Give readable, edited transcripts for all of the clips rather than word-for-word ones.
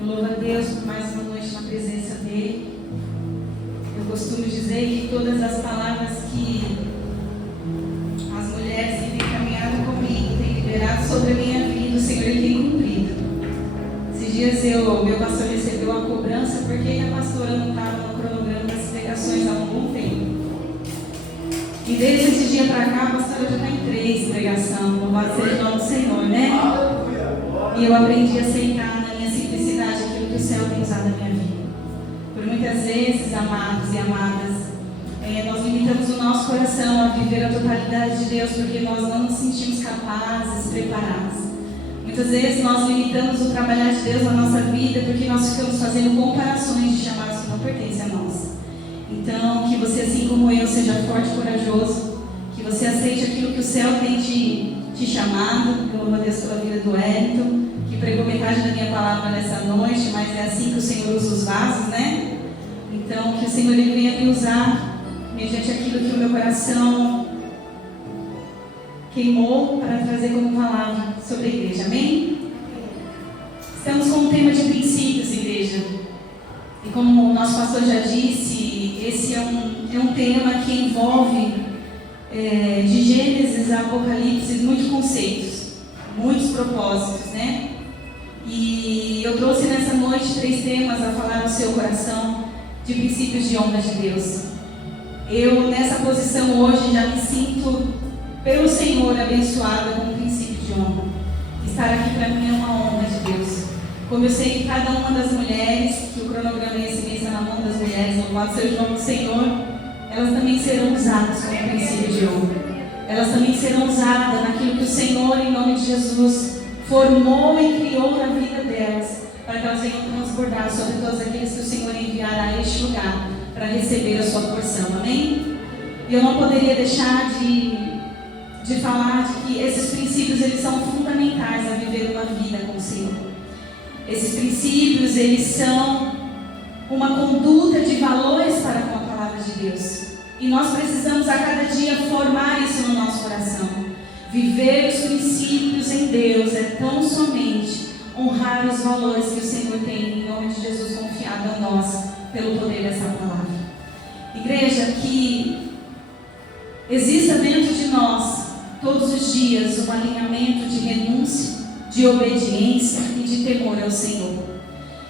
Eu louvo a Deus por mais uma noite na presença dEle. Eu costumo dizer que todas as palavras que as mulheres que têm caminhado comigo, têm liberado sobre a minha vida, o Senhor Ele tem cumprido. Esses dias meu pastor recebeu a cobrança porque a pastora não estava no cronograma das pregações há algum tempo. E desde esse dia para cá, a pastora já está em 3 pregações, louvado seja o nome do Senhor, né? E eu aprendi a aceitar na minha simplicidade aquilo que o céu tem usado na minha vida. Por muitas vezes, amados e amadas, nós limitamos o nosso coração a viver a totalidade de Deus porque nós não nos sentimos capazes, preparados. Muitas vezes nós limitamos o trabalhar de Deus na nossa vida porque nós ficamos fazendo comparações de chamados que não pertencem a nós. Então, que você, assim como eu, seja forte e corajoso, que você aceite aquilo que o céu tem te chamado. Eu louvo a Deus pela vida do Wellington, que pregou metade da minha palavra nessa noite, mas é assim que o Senhor usa os vasos, né? Então, que o Senhor Ele venha me usar mediante aquilo que o meu coração queimou para trazer como palavra sobre a igreja, amém? Estamos com um tema de princípios, igreja. E como o nosso pastor já disse, esse é um tema que envolve de Gênesis a Apocalipse muitos conceitos, muitos propósitos, né? E eu trouxe nessa noite 3 temas a falar no seu coração de princípios de honra de Deus. Eu nessa posição hoje já me sinto pelo Senhor abençoada com o princípio de honra. Estar aqui para mim é uma honra de Deus. Como eu sei que cada uma das mulheres, que o cronograma esse mês está na mão das mulheres, louvado seja o nome do Senhor, elas também serão usadas como princípio de honra. Elas também serão usadas naquilo que o Senhor, em nome de Jesus, formou e criou na vida delas, para que elas venham transbordar sobre todos aqueles que o Senhor enviará a este lugar para receber a sua porção, amém? E eu não poderia deixar de falar de que esses princípios eles são fundamentais a viver uma vida com o Senhor. Esses princípios eles são uma conduta de valores para com a palavra de Deus. E nós precisamos a cada dia formar isso no nosso coração. Viver os princípios em Deus é tão somente honrar os valores que o Senhor tem, em nome de Jesus, confiado a nós, pelo poder dessa palavra. Igreja, que exista dentro de nós, todos os dias, um alinhamento de renúncia, de obediência e de temor ao Senhor.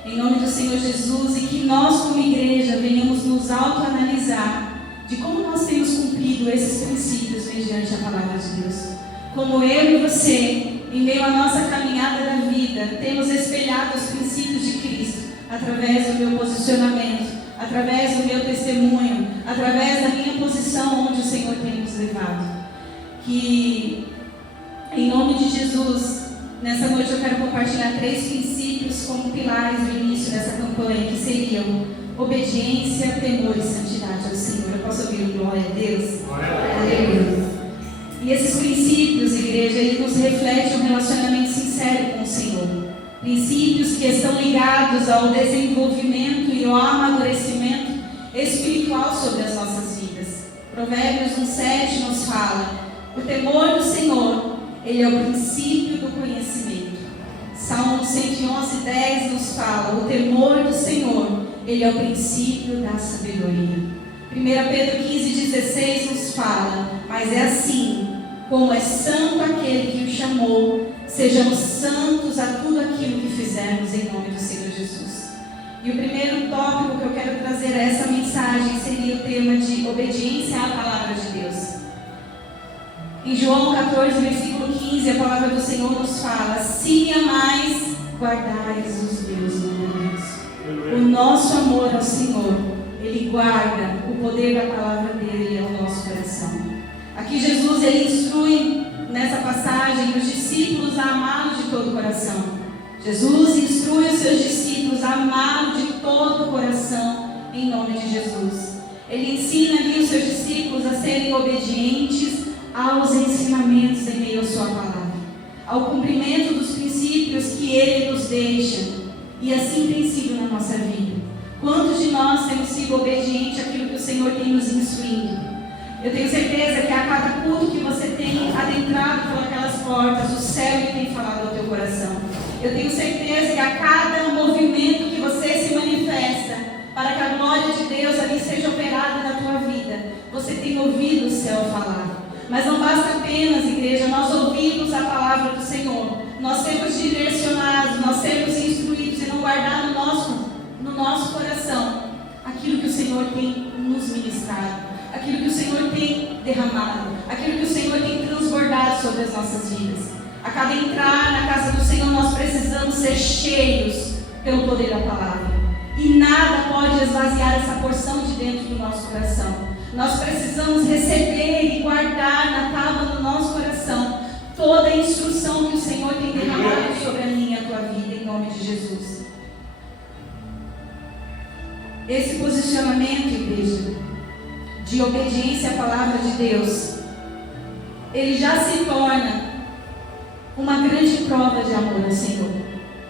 Em nome do Senhor Jesus, e que nós, como igreja, venhamos nos autoanalisar de como nós temos cumprido esses princípios mediante a palavra de Deus. Como eu e você, em meio à nossa caminhada da vida, temos espelhado os princípios de Cristo através do meu posicionamento, através do meu testemunho, através da minha posição onde o Senhor tem nos levado. Que, em nome de Jesus, nessa noite eu quero compartilhar 3 princípios como pilares do início dessa campanha, que seriam obediência, temor e santidade ao Senhor. Eu posso ouvir um glória a Deus? Aleluia. E esses princípios, igreja, eles nos refletem um relacionamento sincero com o Senhor. Princípios que estão ligados ao desenvolvimento e ao amadurecimento espiritual sobre as nossas vidas. Provérbios 1:7 nos fala: o temor do Senhor, ele é o princípio do conhecimento. Salmo 111:10 nos fala: o temor do Senhor, ele é o princípio da sabedoria. 1 Pedro 15:16 nos fala: mas é assim, como é santo aquele que o chamou, sejamos santos a tudo aquilo que fizermos em nome do Senhor Jesus. E o primeiro tópico que eu quero trazer a essa mensagem seria o tema de obediência à palavra de Deus. Em João 14, versículo 15, a palavra do Senhor nos fala: se me amais, guardais os meus mandamentos. O nosso amor ao Senhor, ele guarda o poder da palavra dele ao nosso coração. Aqui Jesus, ele instrui nessa passagem os discípulos a amá-lo de todo o coração. Jesus instrui os seus discípulos a amá-lo de todo o coração, em nome de Jesus. Ele ensina ali os seus discípulos a serem obedientes aos ensinamentos em meio à sua palavra, ao cumprimento dos princípios que ele nos deixa, e assim tem sido na nossa vida. Quantos de nós temos sido obedientes àquilo que o Senhor tem nos instruído? Eu tenho certeza que a cada culto que você tem adentrado por aquelas portas, o céu tem falado ao teu coração. Eu tenho certeza que a cada movimento ouvido o céu falar. Mas não basta apenas, igreja, nós ouvirmos a palavra do Senhor, nós sermos direcionados, nós sermos instruídos e não guardar no nosso coração aquilo que o Senhor tem nos ministrado, aquilo que o Senhor tem derramado, aquilo que o Senhor tem transbordado sobre as nossas vidas. A cada entrar na casa do Senhor, nós precisamos ser cheios pelo poder da palavra. E nada pode esvaziar essa porção de dentro do nosso coração. Nós precisamos receber e guardar na tábua do nosso coração toda a instrução que o Senhor tem derramado sobre a minha e a tua vida, em nome de Jesus. Esse posicionamento, igreja, de obediência à palavra de Deus, ele já se torna uma grande prova de amor ao Senhor.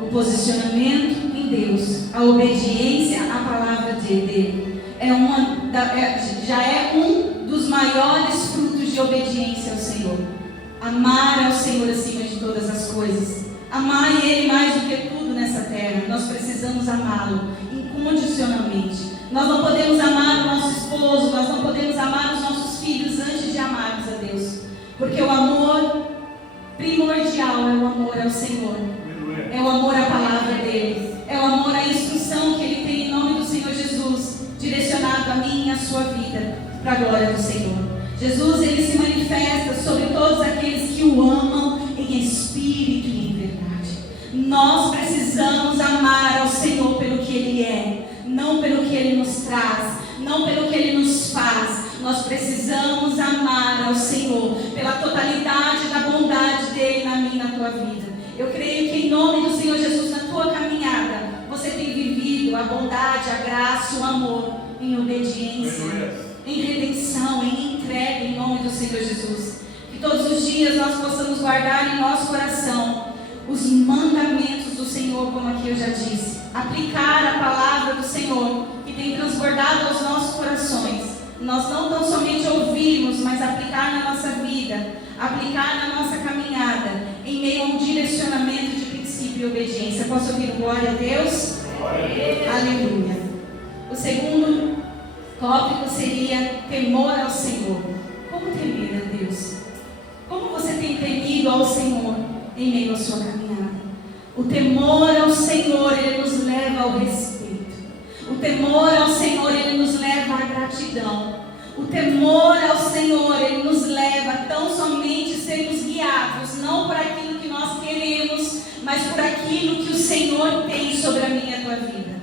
O posicionamento em Deus, a obediência à palavra dele, já é um dos maiores frutos de obediência ao Senhor. Amar ao Senhor acima de todas as coisas, amar Ele mais do que tudo nessa terra. Nós precisamos amá-lo incondicionalmente. Nós não podemos amar o nosso esposo, nós não podemos amar os nossos filhos antes de amarmos a Deus, porque o amor primordial é o amor ao Senhor, é o amor à palavra dele, é o amor à instrução que ele tem em nome do Senhor Jesus, direcionado a mim e a sua vida, para a glória do Senhor. Jesus, ele se manifesta sobre todos aqueles que o amam em espírito e em verdade. Nós precisamos amar ao Senhor pelo que ele é, não pelo que ele nos traz, não pelo que ele nos faz. Nós precisamos amar ao Senhor pela totalidade da bondade dele na minha e na tua vida. Eu creio que em nome do Senhor Jesus, na tua caminhada, você tem vivido a bondade, a graça, o amor em obediência, em redenção, em entrega em nome do Senhor Jesus. Que todos os dias nós possamos guardar em nosso coração os mandamentos do Senhor, como aqui eu já disse. Aplicar a palavra do Senhor que tem transbordado aos nossos corações. Nós não tão somente ouvirmos, mas aplicar na nossa vida, aplicar na nossa caminhada, em meio a um direcionamento de princípio e obediência. Posso ouvir um glória a Deus? Aleluia. O segundo tópico seria temor ao Senhor. Como temer a Deus? Como você tem temido ao Senhor em meio à sua caminhada? O temor ao Senhor, ele nos leva ao respeito. O temor ao Senhor, ele nos leva à gratidão. O temor ao Senhor, ele nos leva a tão somente sermos guiados, não por aquilo que nós queremos, mas por aquilo que o Senhor tem sobre a minha e a tua vida.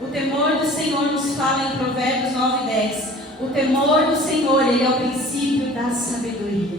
O temor do Senhor nos fala em Provérbios 9:10. O temor do Senhor, ele é o princípio da sabedoria.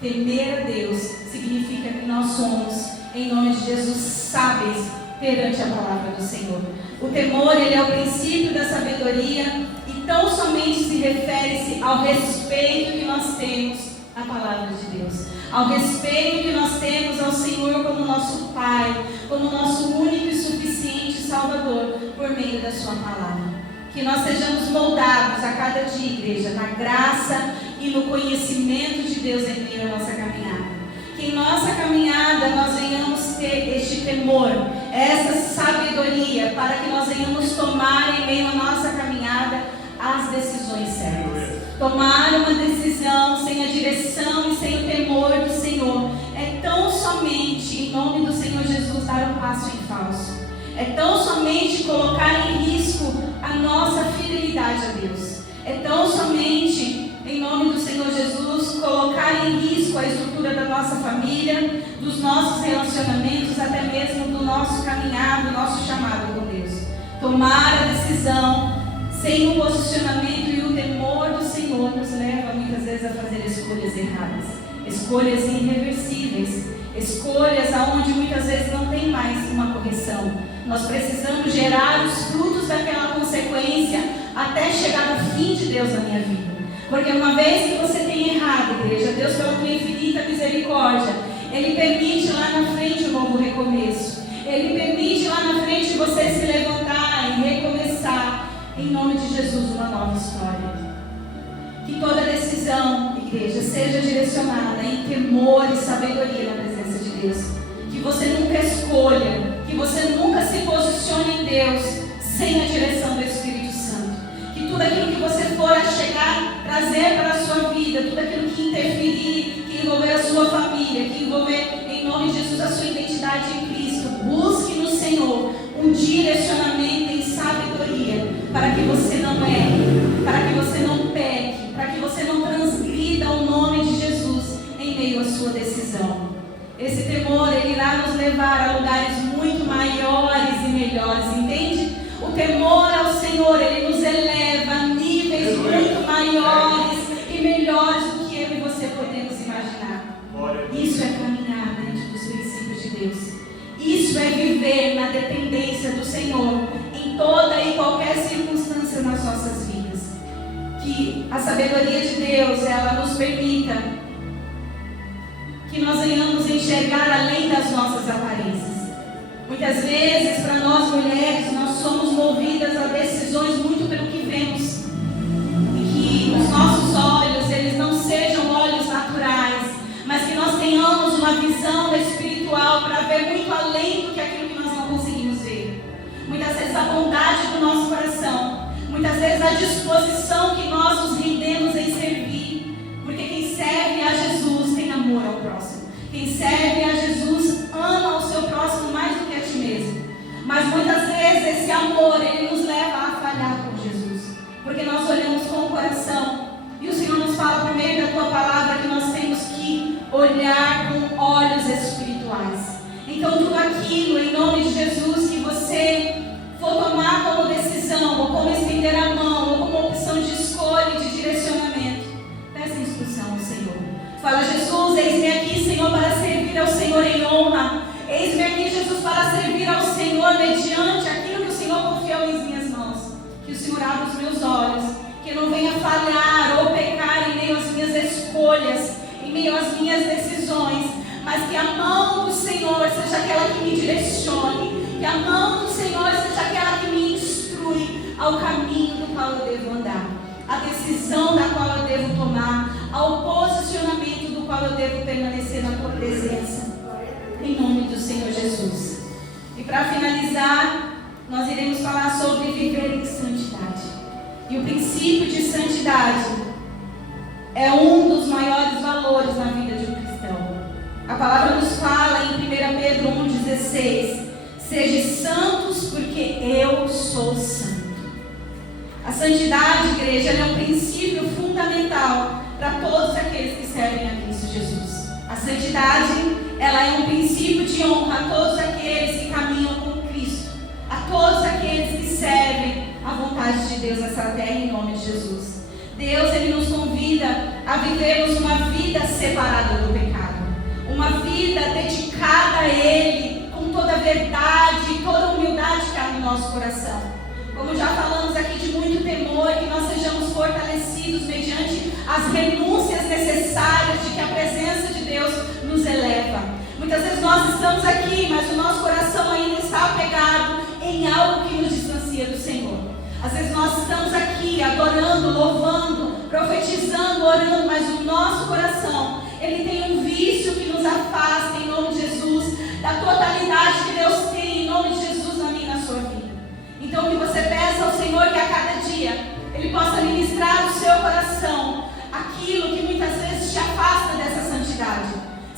Temer a Deus significa que nós somos, em nome de Jesus, sábios perante a palavra do Senhor. O temor, ele é o princípio da sabedoria e tão somente se refere-se ao respeito que nós temos à palavra de Deus, ao respeito que nós temos ao Senhor como nosso Pai, como nosso único e suficiente Salvador, por meio da sua palavra. Que nós sejamos moldados a cada dia, igreja, na graça e no conhecimento de Deus em meio à nossa caminhada. Que em nossa caminhada nós venhamos ter este temor, essa sabedoria, para que nós venhamos tomar em meio à nossa caminhada as decisões certas. Tomar uma decisão sem a direção e sem o temor do Senhor é tão somente, em nome do Senhor Jesus, dar um passo em falso. É tão somente colocar em risco a nossa fidelidade a Deus. É tão somente, em nome do Senhor Jesus, colocar em risco a estrutura da nossa família, dos nossos relacionamentos, até mesmo do nosso caminhar, do nosso chamado com Deus. Tomar a decisão sem o posicionamento e o temor do Senhor nos leva muitas vezes a fazer escolhas erradas, escolhas irreversíveis, escolhas aonde muitas vezes não tem mais uma correção. Nós precisamos gerar os frutos daquela consequência até chegar no fim de Deus na minha vida. Porque uma vez que você tem errado, igreja, Deus, pela tua infinita misericórdia, Ele permite lá na frente um novo recomeço. Ele permite lá na frente você se levantar e recomeçar, em nome de Jesus, uma nova história. Que toda decisão, igreja, seja direcionada em temor e sabedoria na presença de Deus. Que você nunca escolha, que você nunca se posicione em Deus sem a direção do Espírito Santo. Que tudo aquilo que você for a chegar, trazer para a sua família, que envolver, em nome de Jesus, a sua identidade em Cristo. Busque no Senhor um direcionamento em sabedoria, para que você não erre, para que você não peque, para que você não transgrida o nome de Jesus em meio à sua decisão. Esse temor, ele irá nos levar a lugares muito maiores e melhores, entende? O temor ao Senhor, ele nos eleva a níveis muito maiores e melhores do que eu e você podemos imaginar. Isso é caminhar dentro dos princípios de Deus. Isso é viver na dependência do Senhor em toda e qualquer circunstância nas nossas vidas. Que a sabedoria de Deus, ela nos permita que nós venhamos enxergar além das nossas aparências. Muitas vezes, para nós mulheres, nós somos movidas a decisões muito pelo que vemos. E que os nossos olhos, eles não sejam olhos naturais, mas que nós tenhamos uma visão espiritual para ver muito além do que aquilo que nós não conseguimos ver. Muitas vezes a bondade do nosso coração, muitas vezes a disposição que nós nos rendemos em servir. Porque quem serve a Jesus tem amor ao próximo. Quem serve a Jesus ama o seu próximo mais do que a ti mesmo. Mas muitas vezes esse amor, ele nos leva a falhar com Jesus. Porque nós olhamos com o coração. E o Senhor nos fala por meio da tua palavra que nós temos que olhar com olhos espirituais. Então tudo aquilo, em nome de Jesus, que você for tomar como decisão, ou como estender a mão, ou como opção de escolha e de direcionamento, peça instrução ao Senhor. Fala: Jesus, eis-me aqui, Senhor, para servir ao Senhor em honra. Eis-me aqui, Jesus, para servir ao Senhor mediante aquilo que o Senhor confiou em minhas mãos. Que o Senhor abra os meus olhos, que eu não venha falhar ou pecar em meio às minhas escolhas, em meio às minhas decisões, mas que a mão do Senhor seja aquela que me direcione, que a mão do Senhor seja aquela que me instrui ao caminho do qual eu devo andar, a decisão da qual eu devo tomar, ao posicionamento do qual eu devo permanecer na tua presença, em nome do Senhor Jesus. E para finalizar, nós iremos falar sobre viver em santidade. E o princípio de santidade é um dos maiores valores na vida de um cristão. A palavra nos fala em 1 Pedro 1,16: sejam santos porque eu sou santo. A santidade, igreja, é um princípio fundamental para todos aqueles que servem a Cristo Jesus. A santidade, ela é um princípio de honra a todos aqueles que caminham com Cristo, a todos aqueles que servem a vontade de Deus nessa terra, em nome de Jesus. Deus, ele nos convida a vivermos uma vida separada do pecado, uma vida dedicada a Ele, com toda a verdade e toda a humildade que há no nosso coração. Como já falamos aqui, de muito temor, que nós sejamos fortalecidos mediante as renúncias necessárias de que a presença de Deus nos eleva. Muitas vezes nós estamos aqui, mas o nosso coração ainda está apegado em algo que nos distancia do Senhor. Às vezes nós estamos aqui adorando, louvando, profetizando, orando, mas o nosso coração, ele tem um vício que nos afasta, em nome de Jesus, da totalidade que Deus tem, em nome de Jesus, na minha e na sua vida. Então que você peça ao Senhor que a cada dia Ele possa ministrar no seu coração aquilo que muitas vezes te afasta dessa santidade.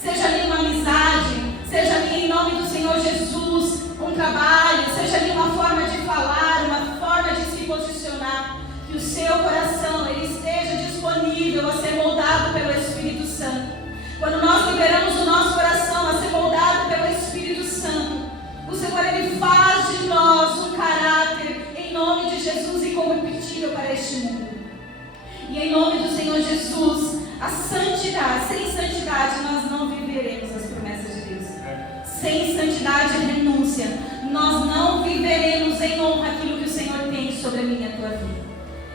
Seja ali uma amizade, seja ali em nome do Senhor Jesus, um trabalho, seja ali uma forma de falar, uma forma de se posicionar. Que o seu coração ele esteja disponível a ser moldado pelo Espírito Santo. Quando nós liberamos o nosso coração a ser moldado pelo Espírito Santo, o Senhor ele faz de nós um caráter em nome de Jesus incorruptível para este mundo. E em nome do Senhor Jesus, a santidade, sem santidade nós não viveremos as promessas de Deus. Sem santidade e renúncia, nós não viveremos em honra aquilo que o Senhor tem sobre a minha e a tua vida.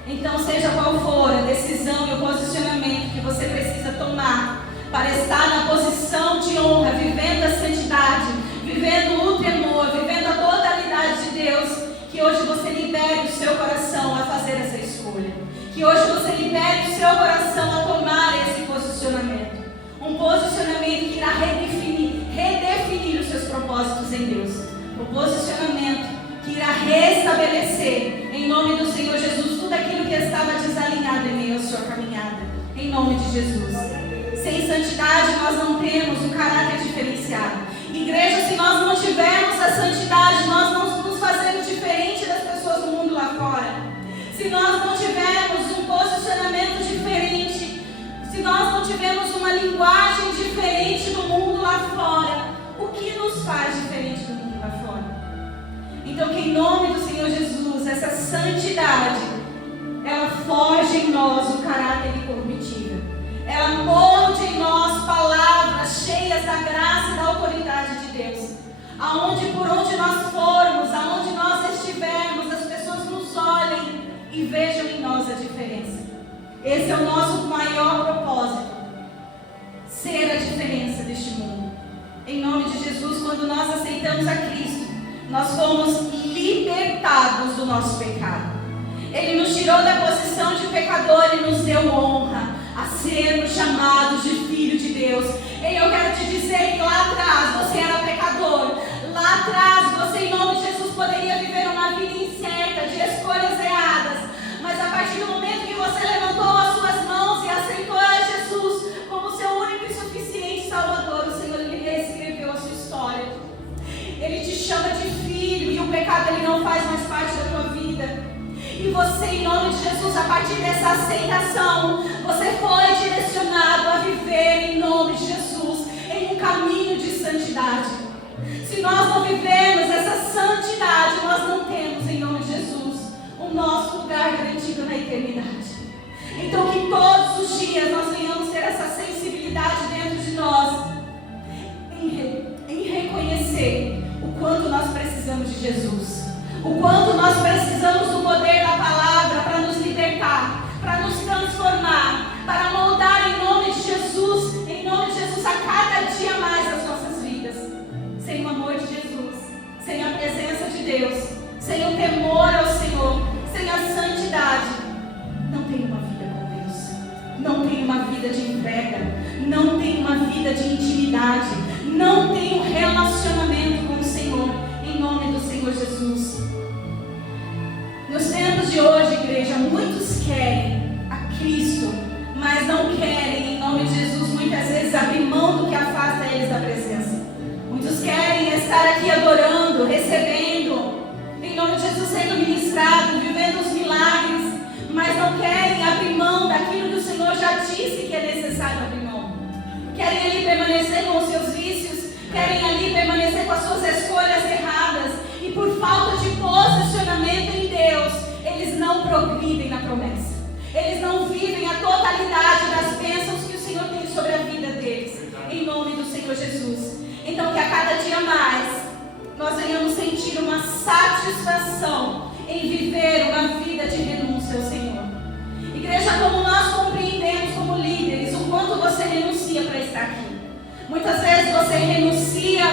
Então, seja qual for a decisão e o posicionamento que você precisa tomar para estar na posição de honra, vivendo a santidade, vivendo o temor, vivendo a totalidade de Deus, que hoje você libere o seu coração a fazer essa escolha. Que hoje você libere o seu coração a tomar esse posicionamento. Um posicionamento que irá redefinir os seus propósitos em Deus. O posicionamento que irá restabelecer, em nome do Senhor Jesus, tudo aquilo que estava desalinhado em meio à sua caminhada. Em nome de Jesus. Sem santidade nós não temos um caráter diferenciado. Igreja, se nós não tivermos a santidade, nós não nos fazemos diferente das pessoas do mundo lá fora. Se nós não tivermos um posicionamento diferente, se nós não tivermos uma linguagem diferente do mundo lá fora, o que nos faz diferente do mundo lá fora? Então, que em nome do Senhor Jesus, essa santidade, ela forge em nós o caráter incorruptível. Ela molde em nós palavras cheias da graça e da autoridade de Deus. Por onde nós formos, aonde nós estivermos, as pessoas nos olhem e vejam em nós a diferença. Esse é o nosso maior propósito. Ser a diferença deste mundo. Em nome de Jesus, quando nós aceitamos a Cristo, nós fomos libertados do nosso pecado. Ele nos tirou da posição de pecador e nos deu honra a sermos chamados de filho de Deus. E eu quero te dizer que lá atrás você era pecador. Lá atrás você, em nome de Jesus, poderia viver uma vida incerta, de escolhas erradas. Mas a partir do momento que você levantou as suas mãos e aceitou a Jesus como seu único e suficiente Salvador, o Senhor, Ele reescreveu a sua história. Ele te chama de filho e o pecado ele não faz mais parte da tua vida. E você, em nome de Jesus, a partir dessa aceitação, você foi direcionado a viver em nome de Jesus, em um caminho de santidade. Se nós não vivemos essa santidade, nós não temos, em nome de Jesus, o nosso lugar garantido na eternidade. Então, que todos os dias nós venhamos ter essa sensibilidade dentro de nós, em reconhecer o quanto nós precisamos de Jesus. O quanto nós precisamos do poder da palavra para nos libertar, para nos transformar, para moldar em nome de Jesus a cada dia mais as nossas vidas. Sem o amor de Jesus, sem a presença de Deus, sem o temor ao Senhor, sem a santidade, não tem uma vida com Deus, não tem uma vida de entrega, não tem uma vida de intimidade, não tem um relacionamento com o Senhor, em nome do Senhor Jesus. Nos tempos de hoje, igreja, muitos querem a Cristo, mas não querem, em nome de Jesus, muitas vezes abrir mão do que afasta eles da presença. Muitos querem estar aqui adorando, recebendo, em nome de Jesus, sendo ministrado, vivendo os milagres, mas não querem abrir mão daquilo que o Senhor já disse que é necessário abrir mão. Querem ali permanecer com os seus vícios, querem ali permanecer com as suas escolhas erradas, e por falta de posicionamento em Deus, eles não progridem na promessa. Eles não vivem a totalidade das bênçãos que o Senhor tem sobre a vida deles. Em nome do Senhor Jesus. Então que a cada dia mais nós venhamos sentir uma satisfação em viver uma vida de renúncia ao Senhor. Igreja, como nós compreendemos como líderes o quanto você renuncia para estar aqui. Muitas vezes você renuncia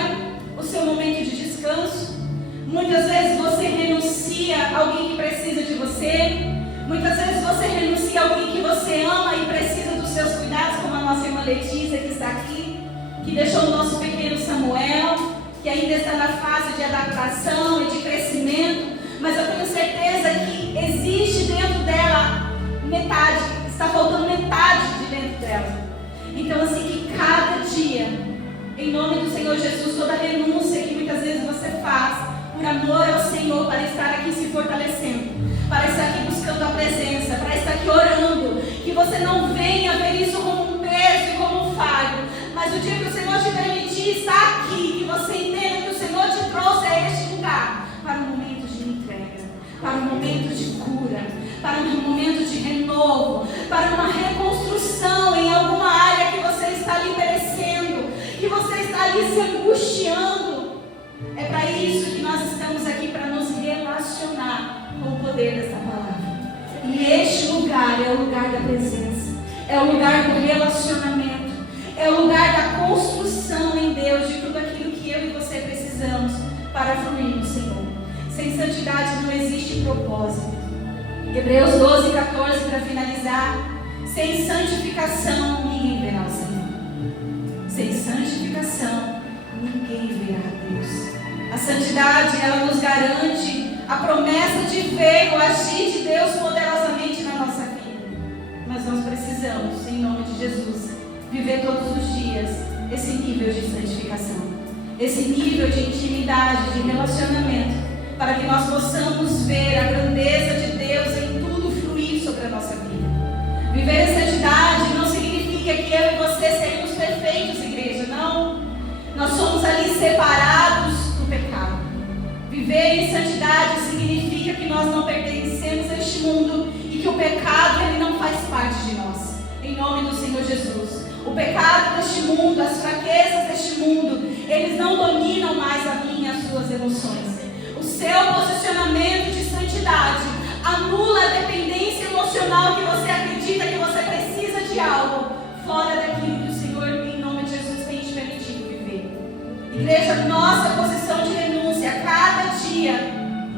o seu momento de descanso. Muitas vezes você renuncia a alguém que precisa de você. Muitas vezes você renuncia a alguém que você ama e precisa dos seus cuidados, como a nossa irmã Letícia que está aqui, que deixou o nosso pequeno Samuel, que ainda está na fase de adaptação e de crescimento, mas eu tenho certeza que existe dentro dela metade, está faltando metade de dentro dela. Então assim, que cada dia, em nome do Senhor Jesus, toda renúncia que muitas vezes você faz, por amor ao Senhor, para estar aqui se fortalecendo, para estar aqui buscando a presença, para estar aqui orando, que você não venha ver isso como um peso e como um fardo, mas o dia que o Senhor te permitir estar aqui, que você entenda que o Senhor te trouxe a este lugar, para um momento de entrega, para um momento de cura, para um momento de renovo, para uma reconstrução em alguma área que você está ali perecendo, que você está ali se angustiando. É para isso que nós estamos aqui, para nos relacionar com o poder dessa palavra. E este lugar é o lugar da presença, é o lugar do relacionamento, é o lugar da construção em Deus de tudo aquilo que eu e você precisamos para fluir no Senhor. Sem santidade não existe propósito. Hebreus 12, 14, para finalizar. Sem santificação ninguém verá o Senhor. Sem santificação ninguém verá Deus. A santidade, ela nos garante a promessa de ver o agir de Deus poderosamente na nossa vida. Mas nós precisamos, em nome de Jesus, viver todos os dias esse nível de santificação, esse nível de intimidade, de relacionamento, para que nós possamos ver a grandeza de Deus em tudo fluir sobre a nossa vida. Viver em santidade não significa que eu e você seremos perfeitos, igreja, não. Nós somos ali separados do pecado. Viver em santidade significa que nós não pertencemos a este mundo e que o pecado ele não faz parte de nós. Em nome do Senhor Jesus. O pecado deste mundo, as fraquezas deste mundo, eles não dominam mais a minha e as suas emoções. O seu posicionamento de santidade anula a dependência emocional que você acredita que você precisa de algo fora daquilo que o Senhor, em nome de Jesus, tem te permitido viver. Igreja, nossa posição de renúncia a cada dia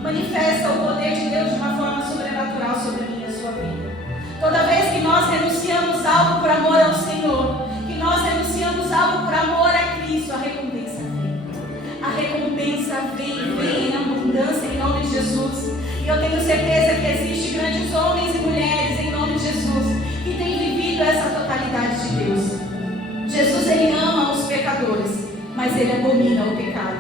manifesta o poder de Deus de uma forma sobrenatural sobre a minha e a sua vida. Toda vez que nós renunciamos algo por amor ao Senhor, que nós renunciamos algo por amor a Cristo, a recompensa vem. A recompensa vem em abundância em nome de Jesus. E eu tenho certeza que existem grandes homens e mulheres em nome de Jesus que têm vivido essa totalidade de Deus. Jesus, ele ama os pecadores, mas ele abomina o pecado.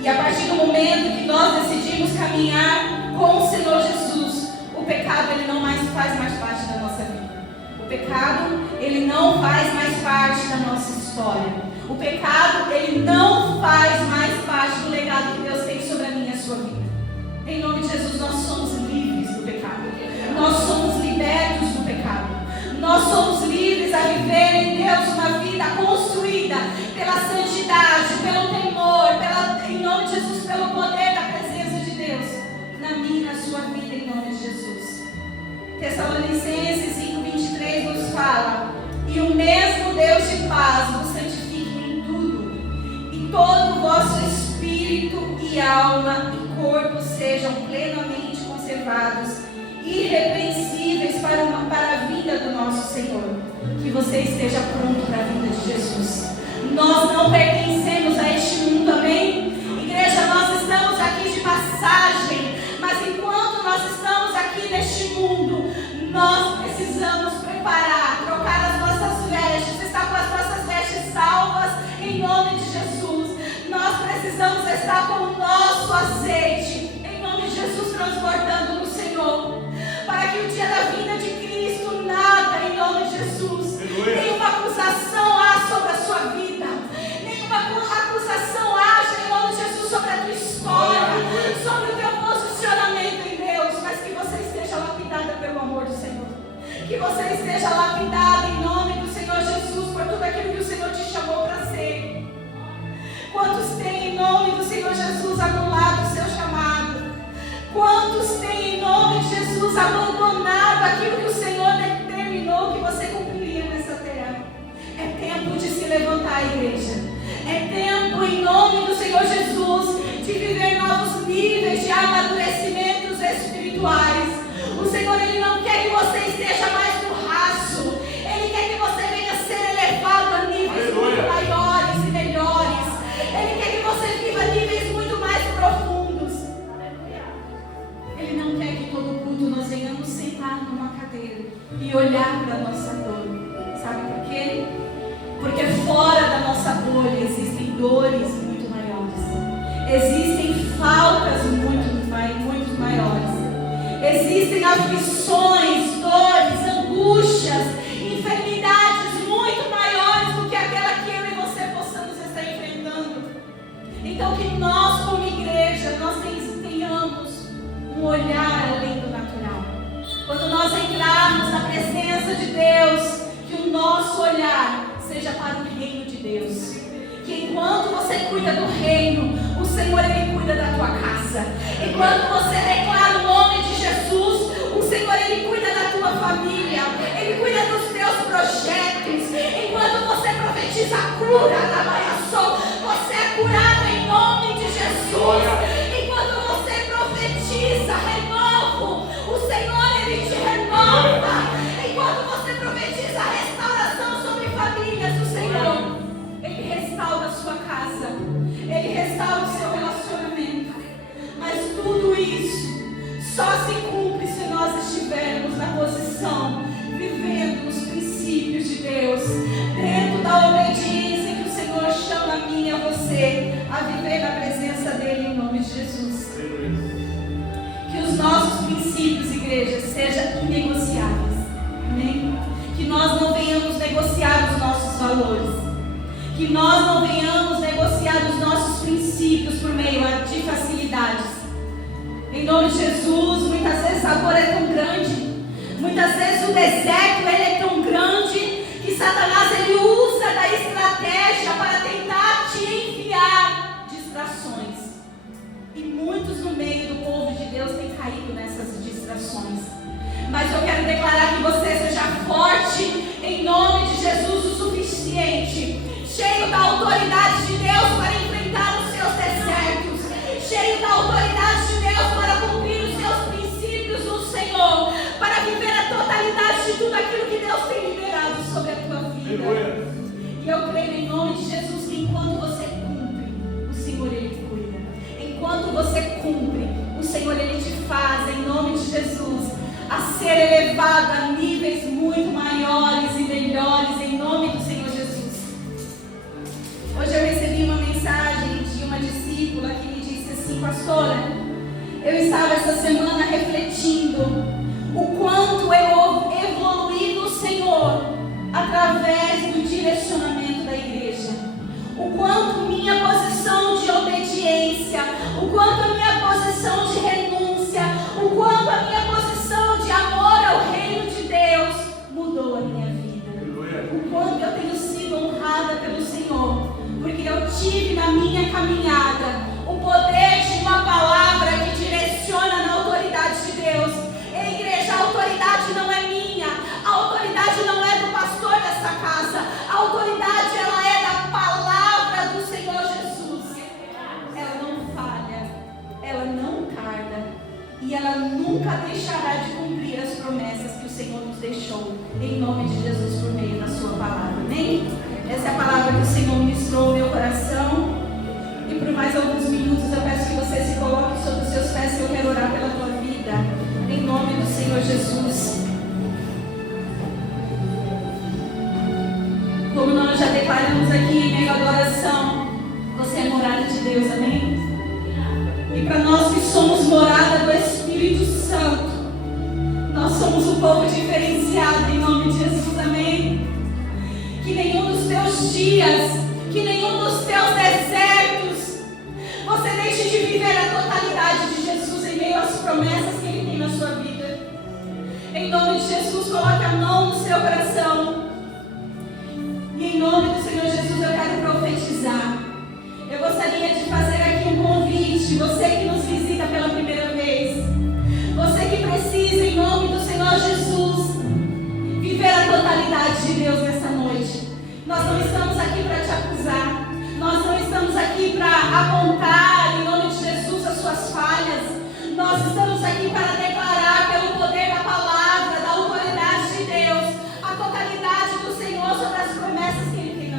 E a partir do momento que nós decidimos caminhar com o Senhor Jesus, o pecado ele não mais faz mais parte da nossa vida. O pecado ele não faz mais parte da nossa história. O pecado ele não faz mais parte do legado que Deus tem sobre a minha e a sua vida. Em nome de Jesus, nós somos livres do pecado. Nós somos libertos do pecado. Nós somos livres a viver em Deus uma vida construída pela santidade, pelo temor, em nome de Jesus, pelo poder da presença de Deus na minha e na sua vida, em nome de Jesus. Tessalonicenses 5:23 nos fala: e o mesmo Deus de paz vos santifique em tudo, e todo o vosso espírito e alma e corpo sejam plenamente conservados, irrepreensíveis para a vinda do nosso Senhor. Que você esteja pronto para a vinda de Jesus. Nós não pertencemos a este mundo, amém? Igreja, nós estamos aqui de passagem, mas enquanto nós estamos aqui neste mundo, nós precisamos preparar, trocar as nossas vestes, estar com as nossas vestes salvas em nome de Jesus. Nós precisamos estar com o nosso azeite em nome de Jesus transbordando no Senhor, para que o dia da vinda de Cristo nada em nome de Jesus, nenhuma acusação há sobre a sua vida, nenhuma acusação haja em nome de Jesus sobre a tua história, sobre o teu posicionamento em Deus, mas que você esteja lapidada pelo amor do Senhor, que você esteja lapidada em nome do Senhor Jesus por tudo aquilo que o Senhor te chamou para ser. Quantos têm em nome do Senhor Jesus anulado o seu chamado? Quantos têm em nome de Jesus abandonado aquilo que o Senhor determinou que você cumpriria nessa terra? É tempo de se levantar, igreja. É tempo em nome do Senhor Jesus de viver novos níveis de amadurecimentos espirituais. O Senhor ele não quer que você esteja mais no raso. Ele quer que você venha ser elevado a níveis muito maiores e melhores. Ele quer que você viva níveis muito mais profundos. Ele não quer que todo culto nós venhamos sentar numa cadeira e olhar para a nossa dor. Sabe por quê? Porque fora da nossa bolha existem dores muito maiores. Existem faltas muito maiores. Existem aflições, dores, angústias, enfermidades muito maiores do que aquela que eu e você possamos estar enfrentando. Então que nós como igreja, nós tenhamos um olhar além do natural. Quando nós entrarmos na presença de Deus, que o nosso olhar seja para o reino de Deus. Que enquanto você cuida do reino, o Senhor ele cuida da tua casa. Enquanto você declara o nome de Jesus, o Senhor ele cuida da tua família. Ele cuida dos teus projetos. Enquanto você profetiza a cura da Baiaçou, você é curado em nome de Jesus. Enquanto você profetiza renovo, o Senhor ele te renova. Enquanto você profetiza restauração sobre famílias, o Senhor ele restaura a sua casa, ele restaura o seu relacionamento. Mas tudo isso só se cumpre se nós estivermos na posição, vivendo os princípios de Deus, dentro princípios, igreja, sejam inegociáveis. Amém? Que nós não venhamos negociar os nossos valores. Que nós não venhamos negociar os nossos princípios por meio de facilidades. Em nome de Jesus, muitas vezes a dor é tão grande. Muitas vezes o deserto ele é tão grande que Satanás ele usa da estratégia para tentar te enviar distrações. E muitos no meio do povo de Deus têm caído nessas distrações. Mas eu quero declarar que você seja forte em nome de Jesus o suficiente, cheio da autoridade de Deus para enfrentar os seus desertos, cheio da autoridade de Deus para cumprir os seus princípios no Senhor, para viver a totalidade de tudo aquilo que Deus tem liberado sobre a tua vida. E eu creio em nome de Jesus que enquanto você cumpre, o Senhor ele te cuida. Enquanto você cumpre, o Senhor ele te faz, em nome de Jesus, a ser elevado a níveis muito maiores e melhores, em nome do Senhor Jesus. Hoje eu recebi uma mensagem de uma discípula que me disse assim: pastora, eu estava essa semana refletindo o quanto eu evoluí no Senhor através do direcionamento da igreja, o quanto minha posição de obediência, o quanto a minha posição de renúncia, o quanto a minha posição de amor ao reino de Deus mudou a minha vida, o quanto eu tenho sido honrada pelo Senhor, porque eu tive na minha caminhada o poder de uma palavra que direciona na autoridade de Deus. Ei, igreja, a autoridade não é minha, a autoridade não é do pastor dessa casa, a autoridade ela é da palavra do Senhor Jesus. Ela não falha, ela não tarda e ela nunca deixará de cumprir as promessas que o Senhor nos deixou, em nome de Jesus, por meio da sua palavra. Amém? Essa é a palavra que o Senhor ministrou no meu coração. E por mais alguns minutos eu peço que você se coloque sobre os seus pés, que eu quero orar pela tua vida, em nome do Senhor Jesus. Como nós já declaramos aqui em meio à adoração, você é morada de Deus, amém? E para nós que somos morada do Espírito Santo, nós somos um povo diferenciado, em nome de Jesus, amém? Que nenhum dos teus dias, que nenhum dos teus desertos, você deixe de viver a totalidade de Jesus em meio às promessas que Ele tem na sua vida. Em nome de Jesus, coloque a mão no seu coração. E em nome do Senhor Jesus, eu quero profetizar. Eu gostaria de fazer aqui um convite. Você que nos visita pela primeira vez, você que precisa, em nome do Senhor Jesus, viver a totalidade de Deus nessa noite. Nós não estamos aqui para te acusar. Nós não estamos aqui para apontar, em nome de Jesus, as suas falhas. Nós estamos aqui para declarar pelo poder da palavra, da autoridade de Deus, a totalidade do Senhor sobre as promessas que Ele tem na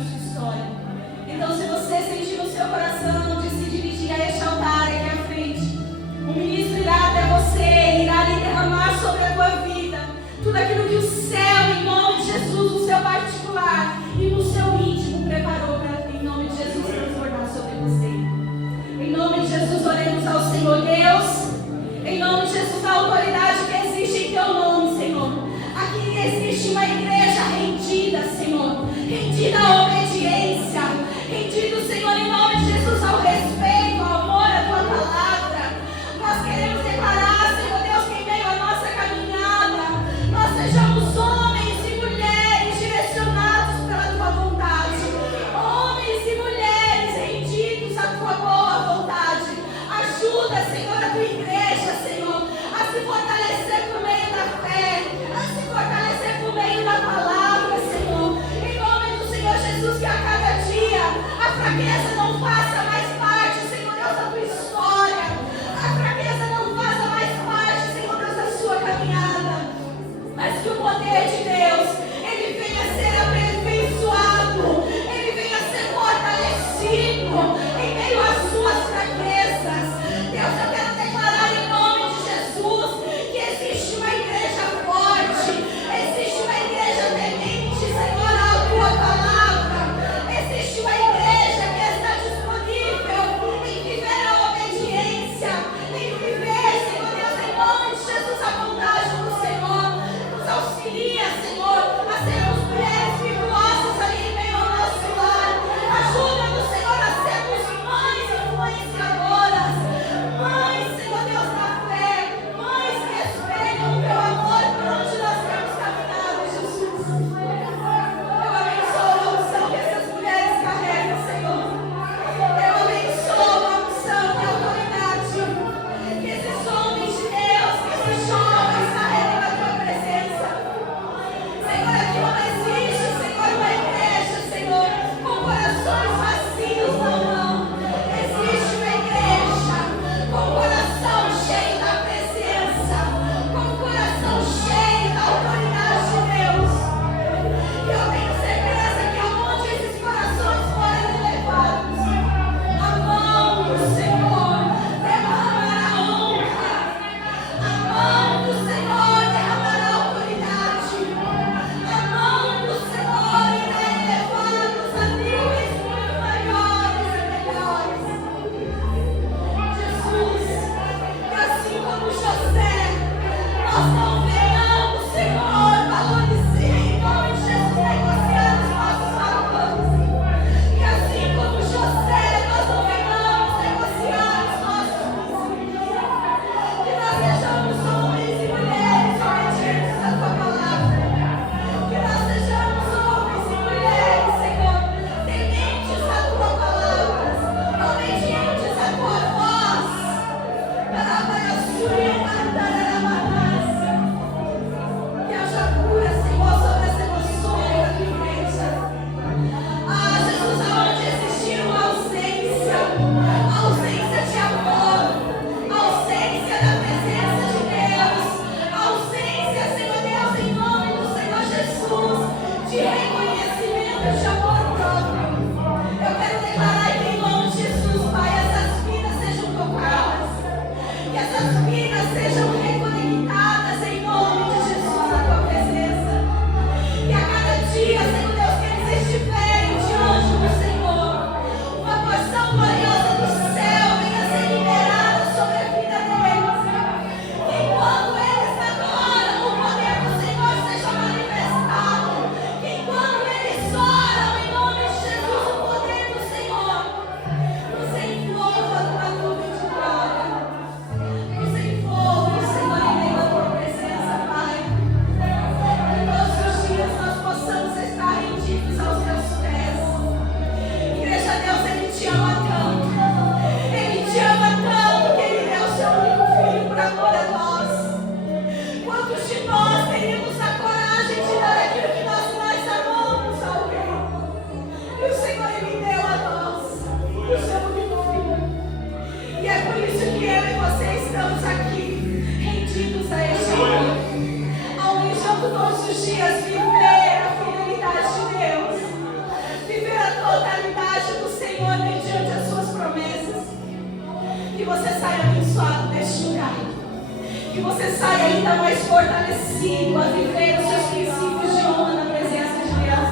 Que você saia ainda mais fortalecido a viver os seus princípios de honra na presença de Deus.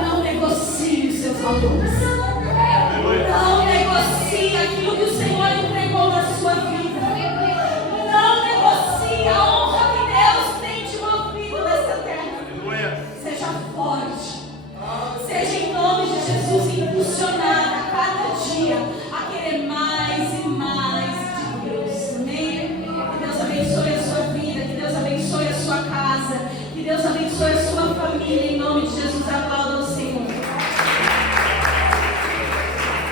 Não negocie os seus valores. Não negocie aquilo que o